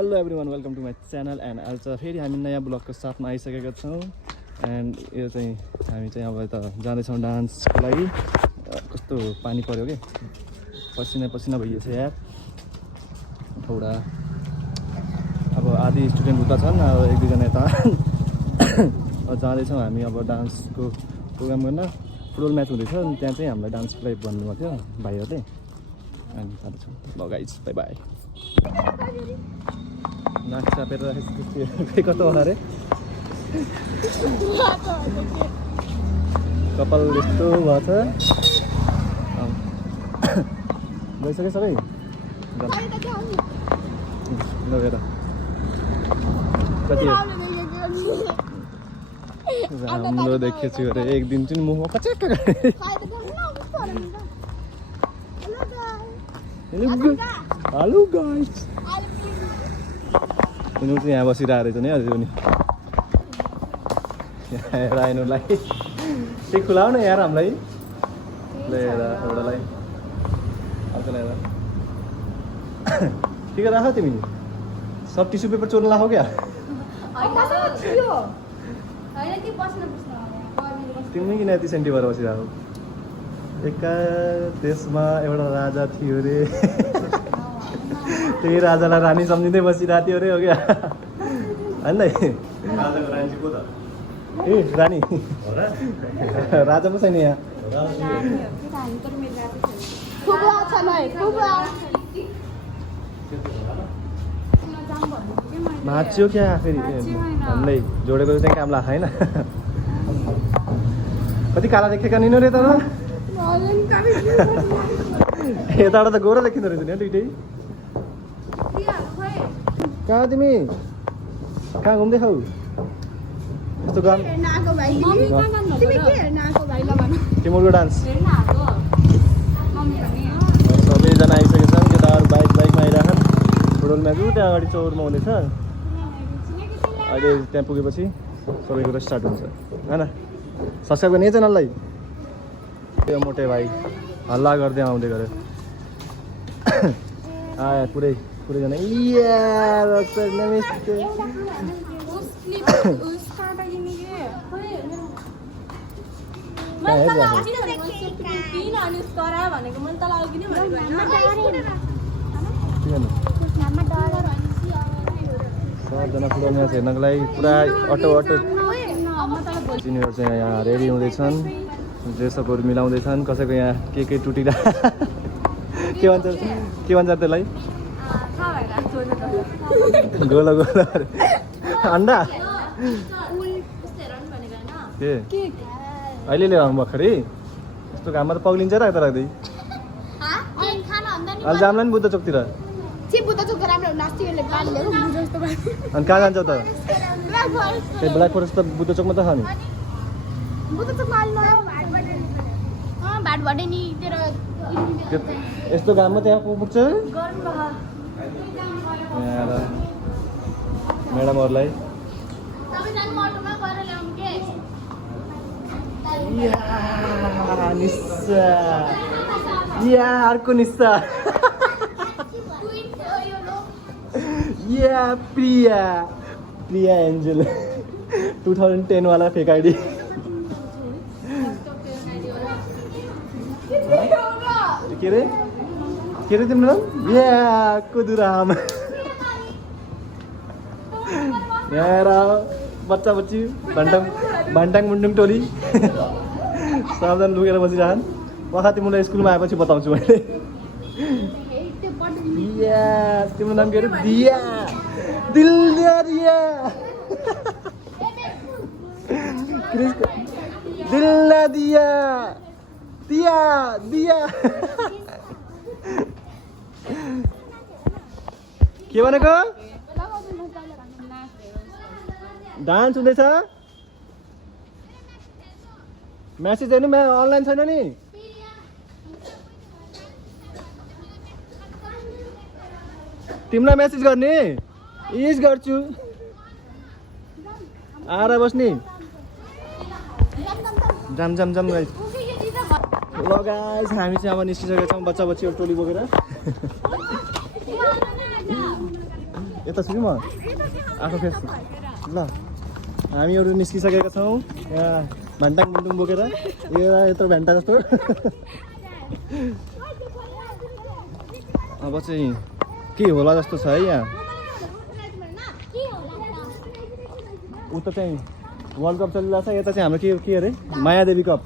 Hello everyone welcome to my channel and आज चाहिँ फेरि हामी नयाँ ब्लगको साथमा आइसकेका छौँ एन्ड यो चाहिँ हामी चाहिँ अब यता जाँदैछौँ डान्सको लागि। कस्तो पानी पऱ्यो कि पसिना पसिना भइएछ यार। एउटा अब आधी स्टुडेन्ट उता छन्, अब एक दुईजना यता जाँदैछौँ हामी अब डान्सको प्रोग्राम गर्न। फुटबल म्याच हुँदैछ, त्यहाँ चाहिँ हामीलाई डान्स प्ले भन्नुभएको थियो भाइहरूले, अनि जाँदैछौँ। ल गाइज बाई बाई। नाक चापेर राखेको कस्तो होला रे, कपाल यस्तो भएको छ। गइसक्यो सबै लगेर कति राम्रो देखेछु अरे। एक दिन चाहिँ मुखमा कचेक्क हेलो गाइस, यिनीहरू चाहिँ यहाँ बसिरहेको रहेछ नि अझै पनि। हेर यिनीहरूलाई त्यही खुलाऊ न यार हामीलाई। लिएर एउटालाई अर्को लिएर ठिक राख। तिमी सब टिस्यु पेपर चोर्न लाखौ क्या? तिमी किन यति सेन्टी भएर बसिरहेको? एका देशमा एउटा राजा थियो रे, त्यही राजालाई रानी सम्झिँदै बसिरहेको थियो अरे, हो क्या? होइन राजाको रानी चाहिँ को त? ए रानी राजा पो छैन यहाँ। भाँच्यो क्या फेरि? हामीलाई जोडेको चाहिँ काम लाग्छ होइन? कति काला देखेका नि रे तर यताबाट त गोरा देखिँदो रहेछ नि दुइटै। कहाँ तिमी कहाँ घुम्दैछौ? यस्तो गान तिम्रो डान्स सबैजना आइसकेको छन्। केटाहरू बाइकमा आइरहेछन्। फुटबल म्याच त्यहाँ अगाडि चौरमा हुनेछ। अहिले त्यहाँ पुगेपछि सबै कुरो स्टार्ट हुन्छ होइन? सब्सक्राइब गर्ने च्यानललाई। त्यो मोटे भाइ हल्ला गर्दै आउँदै गऱ्यो। आयो पुरैजना। सबजना फुटबल म्याच हेर्नको लागि पुरा अटो तिनीहरू चाहिँ यहाँ रेडी हुँदैछन्, ड्रेसअपहरू मिलाउँदैछन्। कसैको यहाँ के टुटिरहेको के भन्छ त्यसलाई? गोलो अन्डा के अहिले लिएर आउनु भर्खरै? यस्तो घाममा त पग्लिन्छ राख्दा राख्दै। अहिले जाम्ला नि बुद्ध चोकतिर। अनि कहाँ जान्छ त? ब्ल्याक फरेस्ट त बुद्ध चोकमा त छ नि। यस्तो घाममा त्यहाँ पुग्छ म्याडमहरूलाई। अर्को निस्सा प्रिया एन्जल 2010 वाला फेक आइडी। के रे तिम्रो नाम? कुदुराम। यहाँ बच्चा बच्ची भन्टाङ मुन्डुङ टोली सबजना लुकेर बसिरहन्। पखा तिमीलाई स्कुलमा आएपछि बताउँछु मैले। तिम्रो नाम के अरे? दिया के भनेको? डान्स हुँदैछ? म्यासेज हेर्नु, अनलाइन छैन नि। तिमीलाई म्यासेज गर्ने? इज गर्छु आएर बस्ने। जाम गाइस। ल गाइस हामी चाहिँ अब निस्किसकेका छौँ बच्चा बच्चीहरू टोली बोकेर। यता छु कि म आफू फेस ल हामीहरू निस्किसकेका छौँ यहाँ भ्यान्टाङ मुन्टुङ बोकेर यत्रो भ्यान्टा जस्तो अब चाहिँ के होला जस्तो छ है यहाँ उता चाहिँ वर्ल्ड कप चलिरहेको छ यता चाहिँ हाम्रो के अरे मायादेवी कप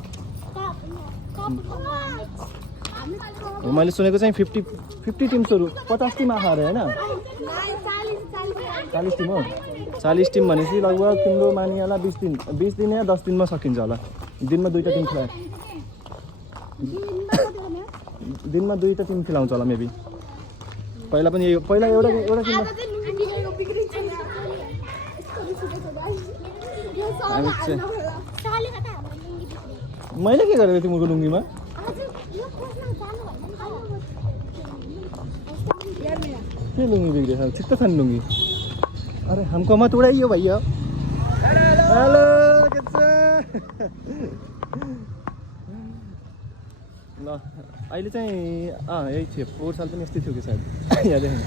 मैले सुनेको चाहिँ 50 टिम्सहरू 50 टिम आएको अरे होइन 40 टिम हो 40 टिम भनेपछि लगभग तिम्रो मानिहाला 20 दिन या 10 दिनमा सकिन्छ होला दिनमा 2टा टिम खेलायो दिनमा 2टा टिम खेलाउँछ होला मेबी पहिला पनि एउटा टिम मैले के गरेको तिम्रो लुङ्गीमा के लुङ्गी बिग्रियो छिट्टो छ नि लुङ्गी अरे हमको मत उडाइयो भैया हेलो के छ ल अहिले चाहिँ यही थियो 4 साल पनि यस्तै थियो कि सायद यादै छैन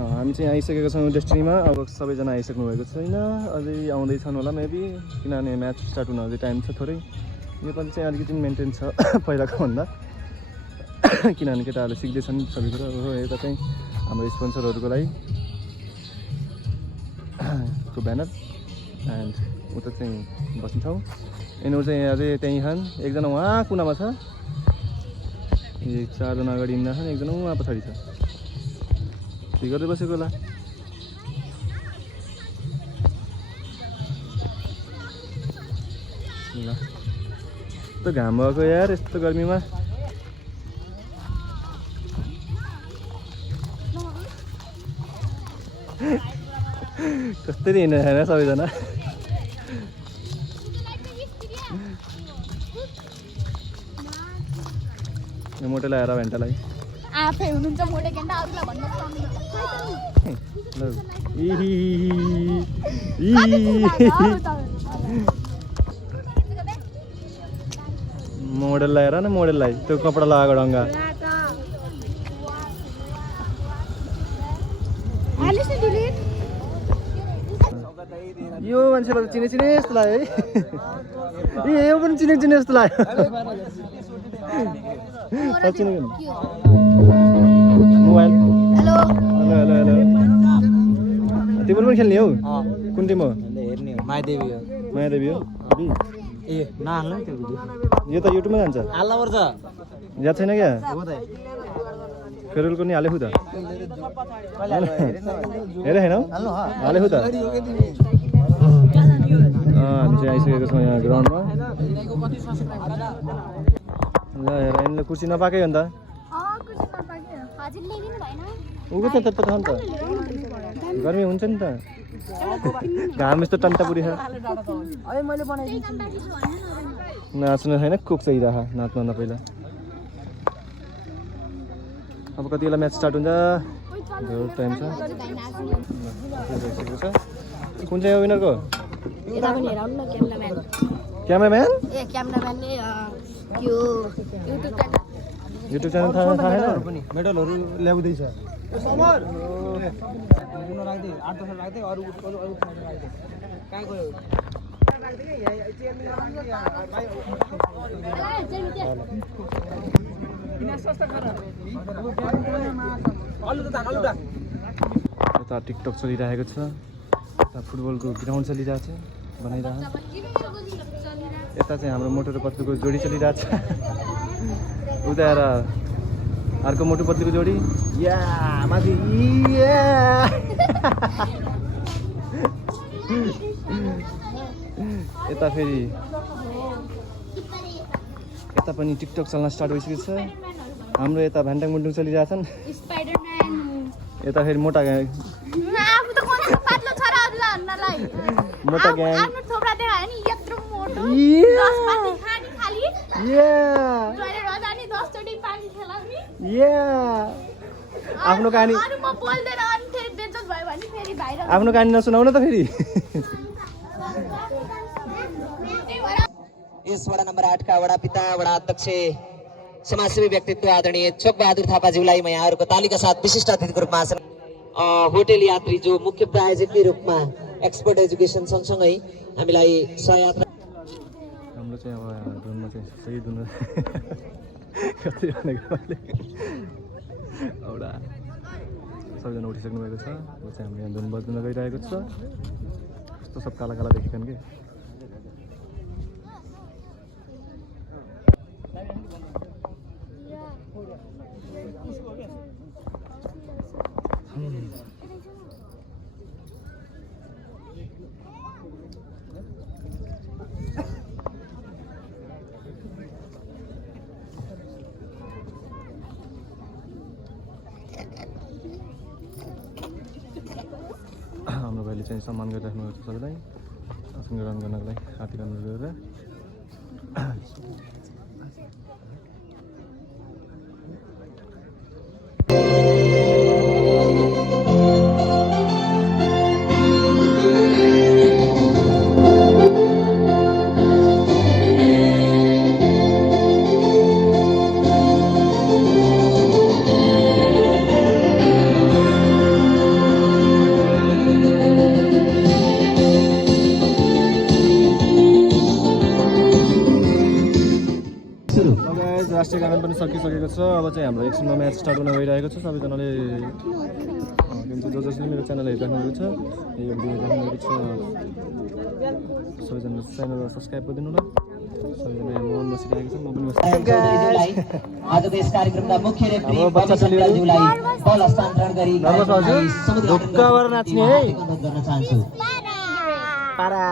हामी चाहिँ आइसकेका छौँ डेस्टिनीमा अब सबैजना आइसक्नु भएको छैन अझै आउँदैछन् होला मेबी किनभने म्याच स्टार्ट हुन अझै टाइम छ थोरै नेपाली चाहिँ अलिकति मेन्टेन छ पहिलाको भन्दा किनभने केटाहरूले सिक्दैछन् सबै कुरा हो यता चाहिँ हाम्रो स्पोन्सरहरूको लागि को ब्यानर एन्ड उता चाहिँ बस्ने ठाउँ यिनीहरू चाहिँ अझै त्यहीँ छन् एकजना उहाँ कुनामा छ यी 4 जना अगाडि हिँड्दा छन् एकजना उहाँ पछाडि छ के गर्दै बसेको होला ल यस्तो घाम भएको यार यस्तो गर्मीमा कस्तै हिँड्नु छैन सबैजना मोटो लगाएर भेन्टालाई आफै हुनुहुन्छ मोटे केन्टा अरूलाई भन्न मोडल लगाएर न मोडललाई त्यो कपडा लगाएको ढङ्गा यो मान्छेलाई चिने जस्तो लाग्यो है यो पनि चिने जस्तो लाग्यो mobile hello hello hello hello तिम्रो पनि खेल्ने हौ कुन टिम हो हेर्ने मायादेवी हो मायादेवी हो ए नहाल्नु नि त्यो भिडियो यो त युट्युबमा जान्छ हाल्ला पर्छ याद छैन क्या हो त फेरुलको नि हालेको त हेरे होइन हालेको त हामी चाहिँ आइसकेको छौँ यहाँ ग्राउन्डमा ल हेर यिनले कुर्सी नपाएकै हो नि त उको त त नि त गर्मी हुन्छ नि त घाम यस्तो टन्टा पुरी छ नाच्नु छैन कुक चाहिरह नाच्नु न पहिला अब कति बेला म्याच स्टार्ट हुन्छ टाइम छ कुन चाहिँ हो विनरको क्यामेराम्यान युट्युब च्यानल थाहा छैन मेडलहरू ल्याउँदैछ यता टिकटक चलिरहेको छ यता फुटबलको ग्राउन्ड चलिरहेको छ बनाइरहेको यता चाहिँ हाम्रो मोटो र पत्लुको जोडी चलिरहेको छ उता हेर अर्को मोटो पत्लुको जोडी या माथि यता फेरि यता पनि टिकटक चल्न स्टार्ट भइसकेको छ हाम्रो यता भ्यान्टाङ मुन्टुङ चलिरहेछन् यता फेरि मोटा ग्याङ मोटा ग्याङ आफ्नो कहानी नसुनाउ न त फेरि इस वडा नंबर 8 का वडा पिता वडा अध्यक्ष समाजसेवी व्यक्तित्व आदरणीय चोकबहादुर थापाज्यूलाई म यहाँहरूको तालिका साथ विशिष्ट अतिथिको रूपमा आसन होटल यात्री जो मुख्य प्रायोजककै रूपमा एक्सपर्ट एजुकेसन सँगसँगै हामीलाई सहयात्रा हाम्रो चाहिँ अब धुनमा चाहिँ सही धुन कति भनेको एउटा सबैजना उठिसक्नु भएको छ। अब चाहिँ हाम्रो यहाँ धुन बज्न गइरहेको छ। कस्तो सब काला काला देखिकन कि हाम्रो भाइले चाहिँ सम्मान गरिराख्नु भएको छ सबैलाई आसन ग्रहण गर्नको लागि हार्दिक अनुरोध गरेर राष्ट्रिय गान पनि सकिसकेको छ। अब चाहिँ हाम्रो एकछिनमा म्याच स्टार्ट हुन गइरहेको छ। सबैजनाले जसले मेरो च्यानल हेरिराख्नु भएको छ यो भिडियो हेरिराख्नु भएको छ सबैजना च्यानललाई सब्सक्राइब गरिदिनु ल। सबैजना मन बसिरहेको छ, म पनि आजको यस कार्यक्रमका मुख्य रेफ्री बच्चाज्यूलाई बल हस्तान्तरण गरी ढुक्काबाट नाच्ने है अनुरोध गर्न चाहन्छु। पारा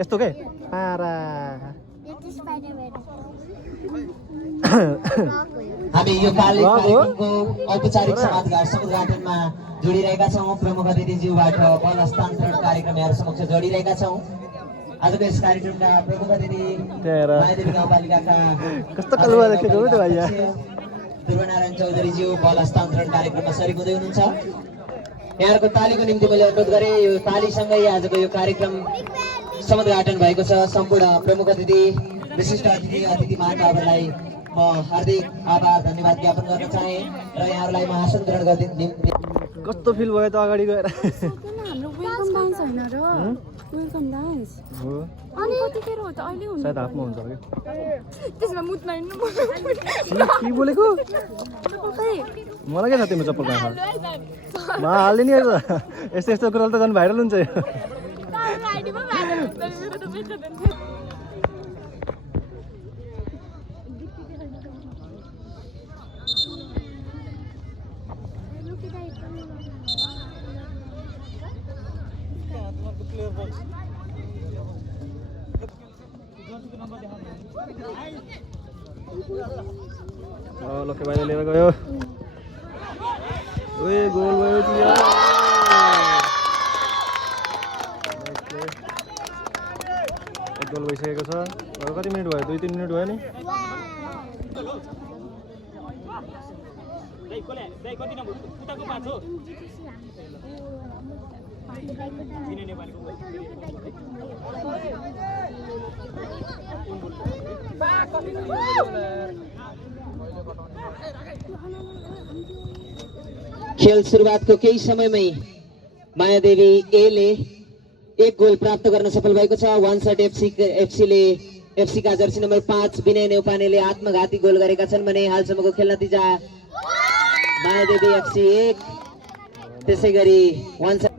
यस्तो के पारा हामी यो कार्यक्रमको औपचारिक समुद्घाटनमा जोडिरहेका छौँ। प्रमुख अतिथिज्यूबाट बल हस्तान्तरण कार्यक्रम यहाँ समक्ष जोडिरहेका छौँ। आजको यस कार्यक्रमका प्रमुख अतिथि मायादेवी गाउँपालिकाका ध्रुवनारायण चौधरीज्यू बल हस्तान्तरण कार्यक्रममा सरिक हुँदै हुनुहुन्छ। यहाँहरूको तालीको निम्ति मैले अनुरोध गरेँ। यो तालीसँगै आजको यो कार्यक्रम समुद्घाटन भएको छ। सम्पूर्ण प्रमुख अतिथि विशिष्ट अतिथि महानुभावहरूलाई म हार्दिक आभार धन्यवाद ज्ञापन गर्न चाहे र यहाँहरूलाई म आसन ग्रहण गरिदिनु। कस्तो फिल भयो त अगाडि गएर हाम्रो वेलकम डान्स हैन र वेलकम डान्स हो अनि कतिखेर हो त अहिले हुन्छ सायद हाफमा हुन्छ होला त्यसमा मुतमा हिँड्नु के बोलेको मलाई के थाहा तिम्रो चप्पल कहाँ म हाल्दै नि यस्तो यस्तो कुराले त झन् भाइरल हुन्छ लक्ष्य भाइले लिएर गयो। ओए गोल भयो दिया एक गोल भइसकेको छ। अब कति मिनट भयो 2-3 मिनट भयो नि। खेल सुरुवातको केही समयमै मायादेवी एले एक गोल प्राप्त गर्न सफल भएको छ। वान शट एफसी का जर्सी नम्बर 5 विनय नेउपानेले आत्मघाती गोल गरेका छन् भने हालसम्मको खेल नतिजा मायादेवी एफसी 1 त्यसै गरी वान शट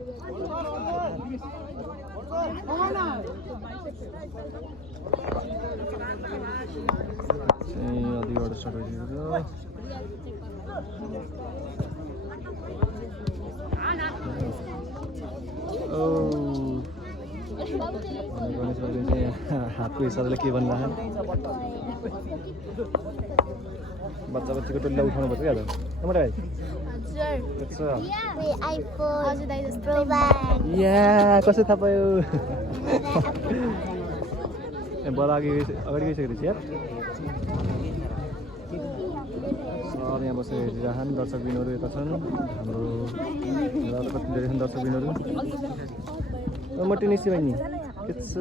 हातको हिसाबले के भन्नु बच्चा बच्चीको टोलीलाई उठाउनु पर्छ क्या कसो थाहा पायो बल अगाडि गइसकेको छ यार। यहाँ बसेर हेरिरहन् दर्शकबिनहरू यता छन् हाम्रो कति धेरै छन् दर्शकबिनहरू। म टेनिसी बहिनी के छ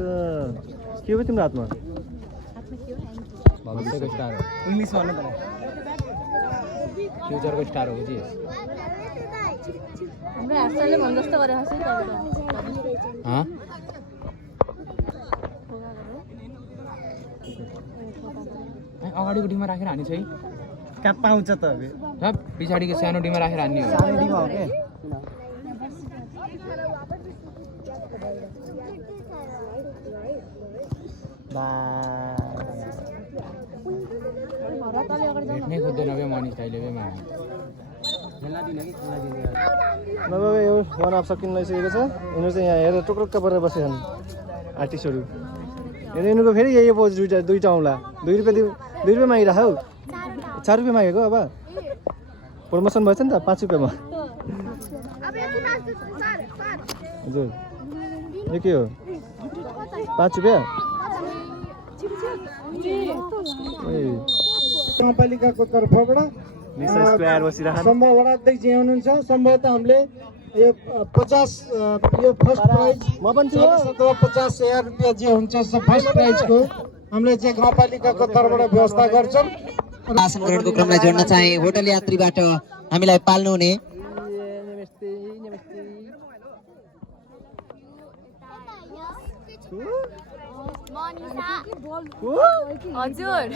के हो तिम्रो हातमा इङ्ग्लिस भन्नु फ्युचरको स्टार हो कि हाम्रो हेयरस्टाइलले भन् जस्तो गरेको छ अगाडिको टिममा राखेर हान्ने छ है कहाँ पाउँछ त पछाडिको सानो टिममा राखेर हान्ने हो सानो टिम हो के भेट्नै खोज्दैन क्या मनिष दाइले क्या नभए यो वान अफ सकिन लैसकेको छ यिनीहरू चाहिँ यहाँ हेरेर टुक्रुक्क परेर बसेछन् आर्टिस्टहरू यिनीहरूको फेरि यही पोज दुईवटा आउँला 2 रुपियाँ मागिरह हौ 4 रुपियाँ मागेको अब प्रमोसन भएछ नि त 5 रुपियाँमा हजुर यो के हो 5 रुपियाँ गाउँपालिकाको तर्फबाट सम्भव वडा अध्यक्ष यहाँ हुनुहुन्छ सम्भवतः हामीले यो 50 यो फर्स्ट प्राइज म पनि छु 50,000 रुपियाँ जे हुन्छ फर्स्ट प्राइजको हामीले चाहिँ गाउँपालिकाको तर्फबाट व्यवस्था गर्छौँ। आसन ग्रहणको क्रमलाई जोड्न चाहे होटल यात्रीबाट हामीलाई पाल्नु हुने हजुर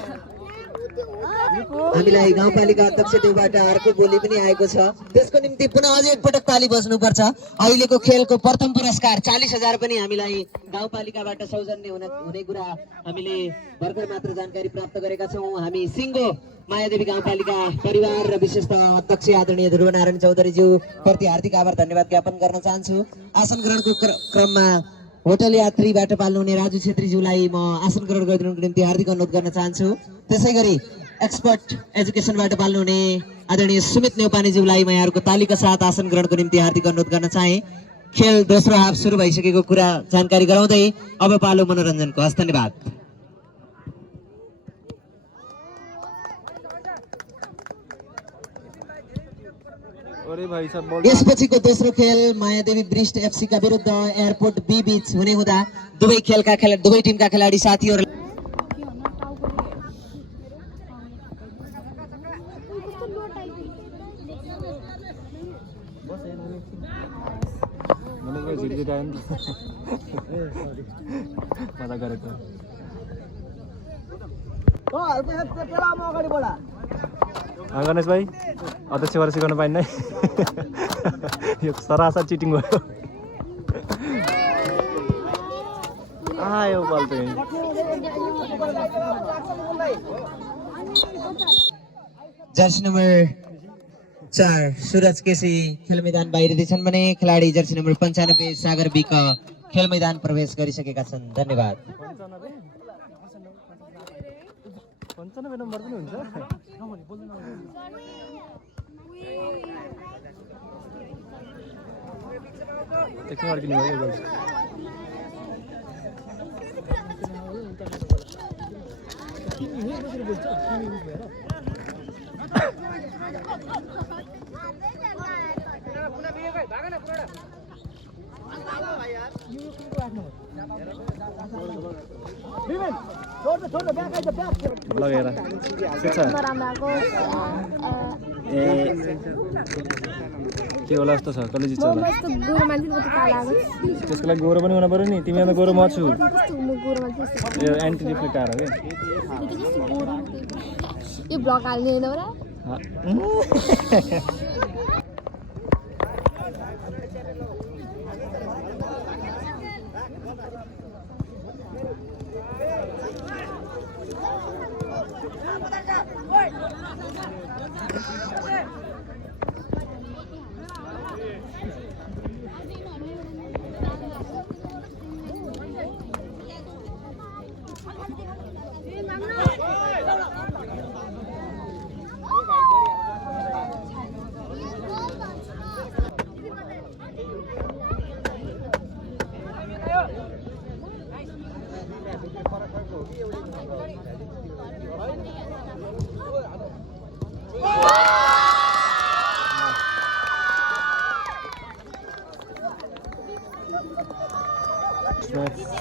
हामीलाई गाउँपालिका अध्यक्षज्यूबाट अर्को बोली पनि आएको छ त्यसको निम्ति पुनः अझै एकपटक ताली बज्नुपर्छ। अहिलेको खेलको प्रथम पुरस्कार 40,000 पनि हामीलाई गाउँपालिकाबाट सौजन्य हुने कुरा हामीले भर्खर मात्र जानकारी प्राप्त गरेका छौँ। हामी सिङ्गो मायादेवी गाउँपालिका परिवार र विशेषतः अध्यक्ष आदरणीय ध्रुवनारायण चौधरीज्यू प्रति हार्दिक आभार धन्यवाद ज्ञापन गर्न चाहन्छु। आसन ग्रहणको क्रममा होटल यात्रीबाट पाल्नु हुने राजु छेत्रीज्यूलाई म आसन ग्रहण गरिदिनुको निम्ति हार्दिक अनुरोध गर्न चाहन्छु। त्यसै गरी एक्सपर्ट एजुकेसनबाट पाल्नु हुने आदरणीय सुमित नेउपानेज्यूलाई म यहाँहरूको तालिका साथ आसन ग्रहणको निम्ति हार्दिक अनुरोध गर्न चाहे। खेल दोस्रो हाफ सुरु भइसकेको कुरा जानकारी गराउँदै अब पालो मनोरञ्जनको। हस् धन्यवाद। यसपछिको दोस्रो खेल मायादेवी ब्रिस्ट एफसी का विरुद्ध एयरपोर्ट बी बीच हुने हुँदा दुवै टिमका खेलाडी साथीहरू गणेश भाइ अध्यक्ष भएर सिकाउनु पाइन्न है यो सरासर चिटिङ भयो। आयो बल चाहिँ जर्सी नम्बर 4 सूरज केसी खेल मैदान बाहिर छन् भने खेलाडी जर्सी नम्बर 95 सागर बिक खेल मैदान प्रवेश गरिसकेका छन्। धन्यवाद। 95 नम्बर पनि हुन्छ एकछिन अड्किनु भयो गोल। लगेर के होला जस्तो छ कसले जित्छ होला त्यसको लागि गोरो पनि हुनु पर्यो नि। तिमी अन्त गोरो म छु यो एन्टी रिफ्लेक्ट आएर के यो ब्लक हाल्ने होइन र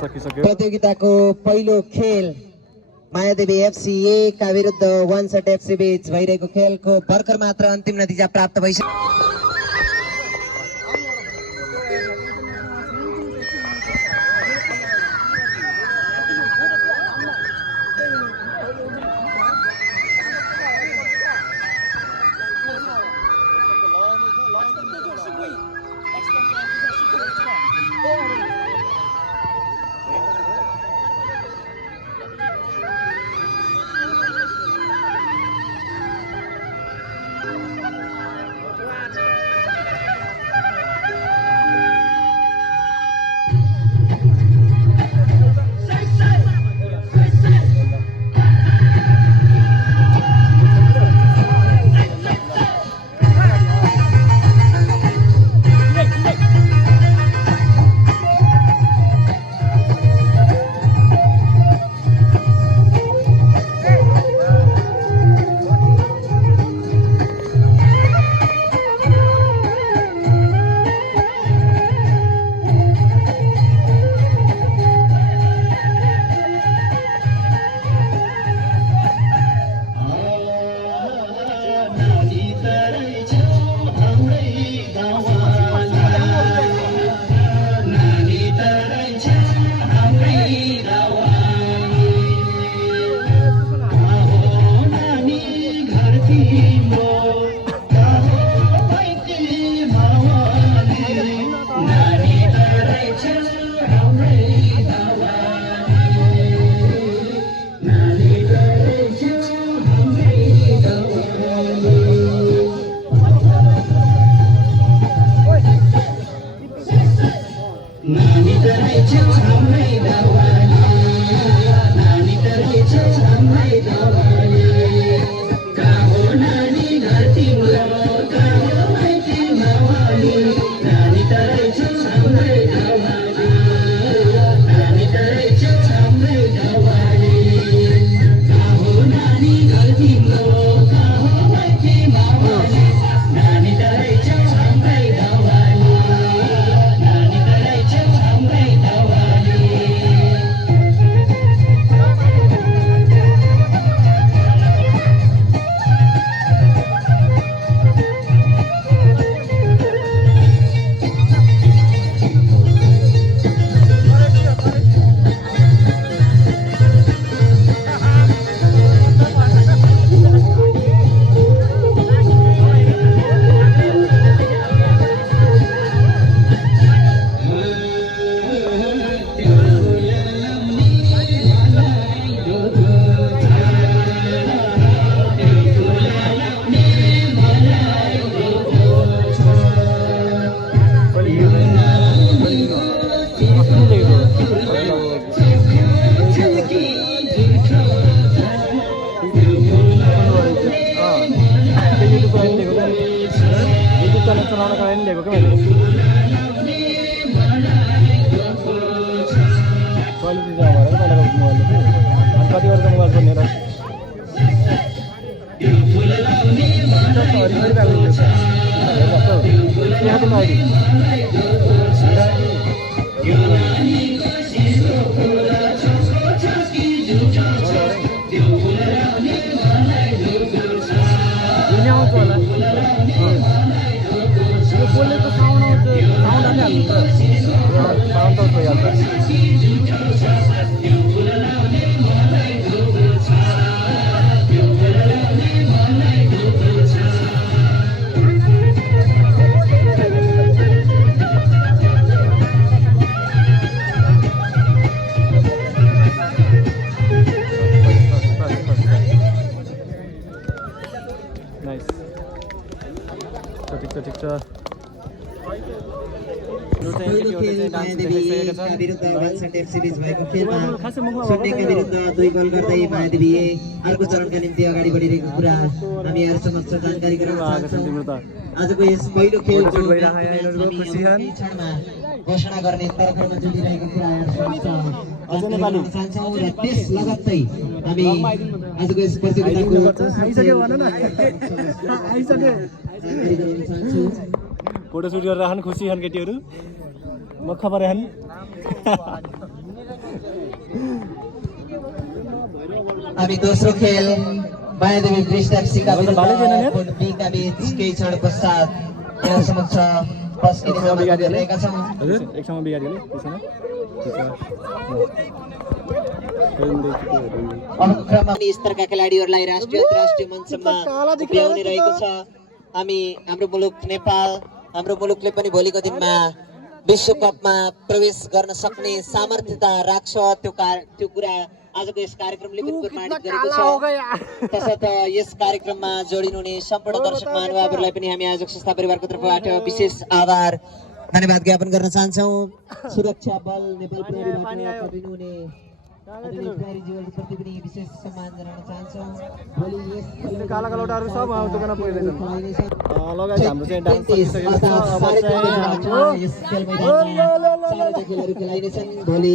सकिसक्यो। प्रतियोगिताको पहिलो खेल मायादेवी एफसी ए का विरुद्ध वानसट एफसी बीच भइरहेको खेलको भर्खर मात्र अन्तिम नतिजा प्राप्त भइसक्यो। सुन्नेका विरुद्ध 2 गोल गर्दै मायादेवी अर्को चरणका निम्ति अगाडि बढिरहेको कुरा हामी यहाँहरू समक्ष जानकारी गराउन चाहन्छौँ। आजको यस पहिलो खेलको घोषणा गर्ने तर्फमा जुटिरहेको कुरा यहाँहरू चाहन्छौँ र त्यस लगत्तै हामी आजको यस प्रतियोगिताको जानकारी गराउन चाहन्छौँ। फोटोसुट गरेर राख्नु खुसी छन् केटीहरू मक्खा परेछन् हामी दोस्रो खेल मायादेवी ब्रिज एफसीका अब त भालै थिएन नि? विरुद्ध बीका बीच केही क्षण पश्चात यहाँ समक्ष पस्किने जमात गरिरहेका छौँ। हजुर एकसँग बिगारियो त्यसैन अब क्रममा स्तरका खेलाडीहरूलाई राष्ट्रिय अन्तर्राष्ट्रिय मञ्चमा उभ्याउने रहेको छ। हाम्रो मुलुक नेपाल, हाम्रो मुलुकले पनि भोलिको दिनमा विश्वकपमा प्रवेश गर्न सक्ने सामर्थ्यता राख्छ। त्यो कुरा आजको यस कार्यक्रमले पनि प्रमाणित गरेको छ। तसर्थ यस कार्यक्रममा जोडिनुहुने सम्पूर्ण दर्शक महानुभावहरूलाई पनि हामी आयोजक संस्था परिवारको तर्फबाट विशेष आभार धन्यवाद ज्ञापन गर्न चाहन्छौँ। सुरक्षा बल नेपाल प्रहरीबाट खटिनुहुने आदरणीय प्रहरीज्यूहरूको प्रति पनि विशेष सम्मान जनाउन चाहन्छौँ। भोलि यस काला कालोटाहरू सब दोकानमा पुगिरहेछन् लगायत हाम्रो चाहिँ डान्स सकिसकेको छ। अब चाहिँ हाम्रो यस खेल मैदानमा चारवटा खेलहरू खेलाइनेछन्। भोलि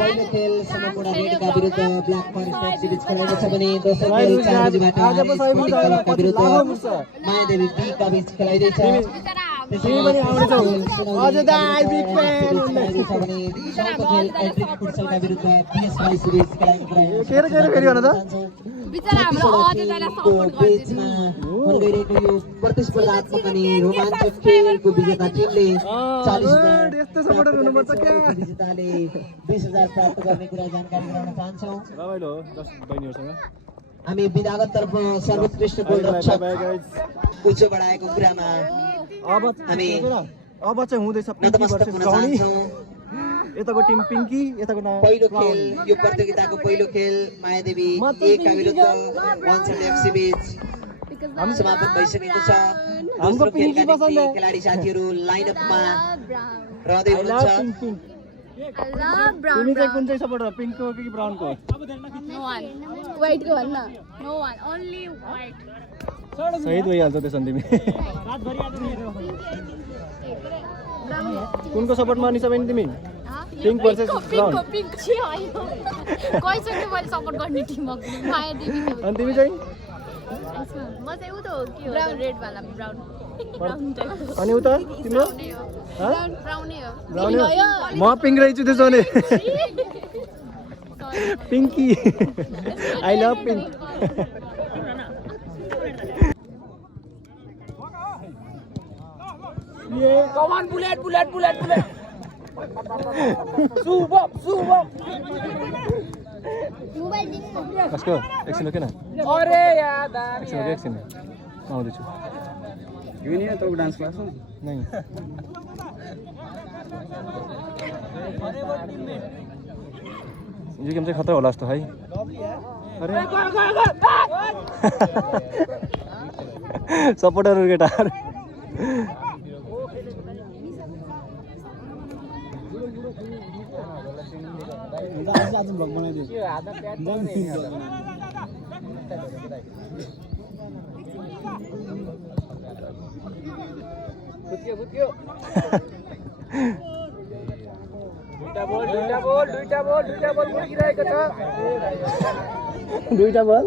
पहिलो खेल सममुना रेडका विरुद्ध ब्ल्याक फरेस्ट एफसी बीच खेलाइनेछ भने दोस्रो खेल 4 बजेबाट स्पोर्टिङ क्लबका विरुद्ध मायादेवी बीका बीच खेलाइँदैछ। प्रतिस्पर्धात्मक अनि रोमाञ्चक खेलको विजेता टिमले 40,000 विजेताले 20,000 प्राप्त गर्ने कुरा जानकारी गराउन चाहन्छौँ। हामी विधागत तर्फ सर्वोत्कृष्ट गोलरक्षक उच्च बढाएको कुरामा हामी अब चाहिँ हुँदैछ नतमस्तक हुन चाहन्छौँ। यताको टिम पिङ्की यताको पहिलो खेल यो प्रतियोगिताको पहिलो खेल मायादेवी एकका विरुद्ध वानसट एफसी बीच समापन भइसकेको छ। दोस्रो खेलका निम्ति खेलाडी साथीहरू लाइनअपमा रहँदै हुनुहुन्छ। तिमी चाहिँ कुन चाहिँ सपोर्टर पिङ्कको कि ब्राउनको? व्हाइटको भन्न नो वान ओन्ली व्हाइट सही भइहाल्छ त्यसो भने तिमी कुनको सपोर्टमा अनि सबै तिमी पिङ्क भर्सेस ब्राउन पिङ्क छ होइन कसैले मैले सपोर्ट गर्ने टिम मायादेवी अनि तिमी चाहिँ म चाहिँ उ त हो के हो रेड वाला ब्राउन अनि उता तिम्रो ब्राउनै हो ब्राउन म पिङ्क रहेछु त्यसो भने Pinky I love pink Come on, bullet. Subop. कसको एकछिन हो किन अरे यार एकछिन म आउँदैछु यो नि त डान्स क्लास हो नै यो गेम चाहिँ खतरा होला जस्तो है अरे सपोर्टरहरू केटाहरू दुईटा बल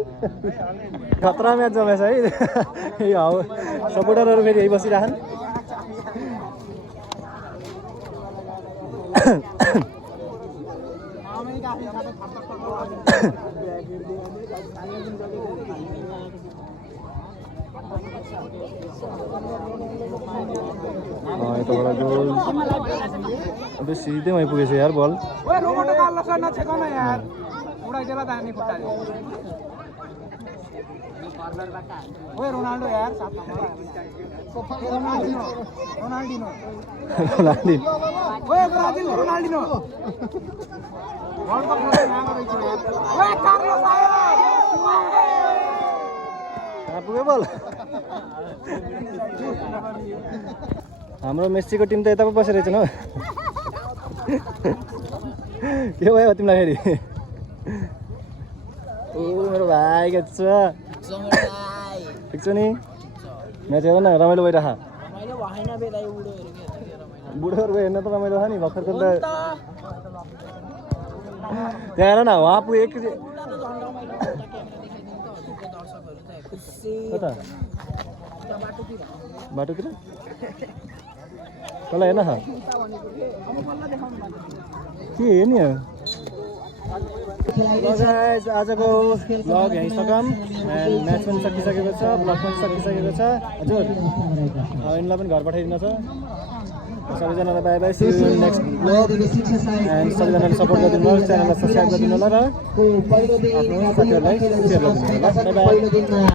खतरा म्याच जमेछ है यो सपोर्टरहरू फेरि यही बसिरहन् यताबाट गोल अब सिधै मै पुगेछ यार बल रोनाल्डो यार रोनाल्डिनो ओए ब्राजिल रोनाल्डिनो वर्ल्ड कप ओए कार्लोस आयो कहाँ पुग्यो बल हाम्रो मेस्सीको टिम त यता पो बसेर रहेछ न के भयो तिमीलाई फेरि ओ मेरो भाइ के छ ठिक छ नि म्याच हेर न रमाइलो भइरह बुढोहरू हेर्न त रमाइलो छ नि भर्खर त त्यहाँ हेर न उहाँ पुगे कता बाटोतिर तल हेर्न के हेर्ने गाइज आजको भ्लग यहीँ सकौँ एन्ड म्याच पनि सकिसकेको छ भ्लग पनि सकिसकेको छ हजुर यिनलाई पनि घर पठाइदिनु छ सबैजनालाई bye bye see you next vlog and सबैजनाले सपोर्ट गरिदिनु होला च्यानललाई सब्सक्राइब गरिदिनु होला र आफ्नो साथीहरूलाई सेयर गरिदिनु होला बाई बाई